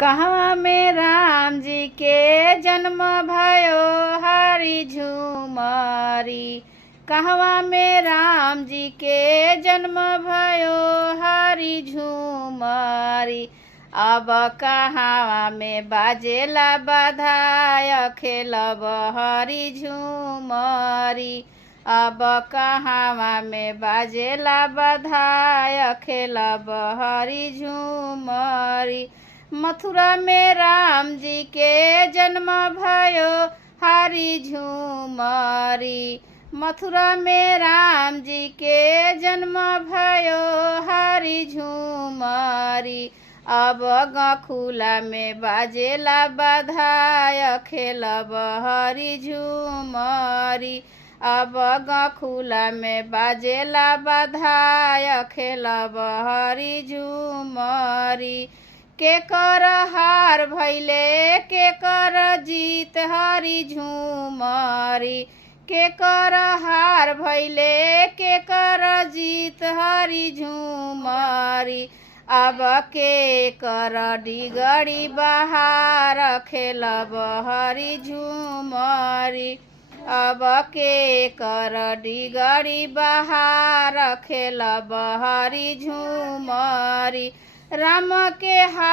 कहवा में राम जी के जन्म भयो हरि झूमरी। कहवा में राम जी के जन्म भयो हरि झूमरी। अब कहवा में बाजेला बधाय खेलब हरि झूमरी। अब कहवा में बाजेला बधाय खेलब हरि झूमरी। मथुरा में राम जी के जन्म भयो हरि झूमरी। मथुरा में राम जी के जन्म भयो हरि झूमरी। अब गखुला में बाजेला बधाय खेलब हरि झूमरी। अब गखुला में बाजेला बधाय खेलब हरि झूमरी। के कर हार भैले के कर जीत हरि झूमरी। के कर हार भैले के कर जीत हरि झूमरी। अब के कर डिगरी बहार खेलब हरि झूमरी। अब के कर डिगरी बहार खेलब हरि झूमरी। राम के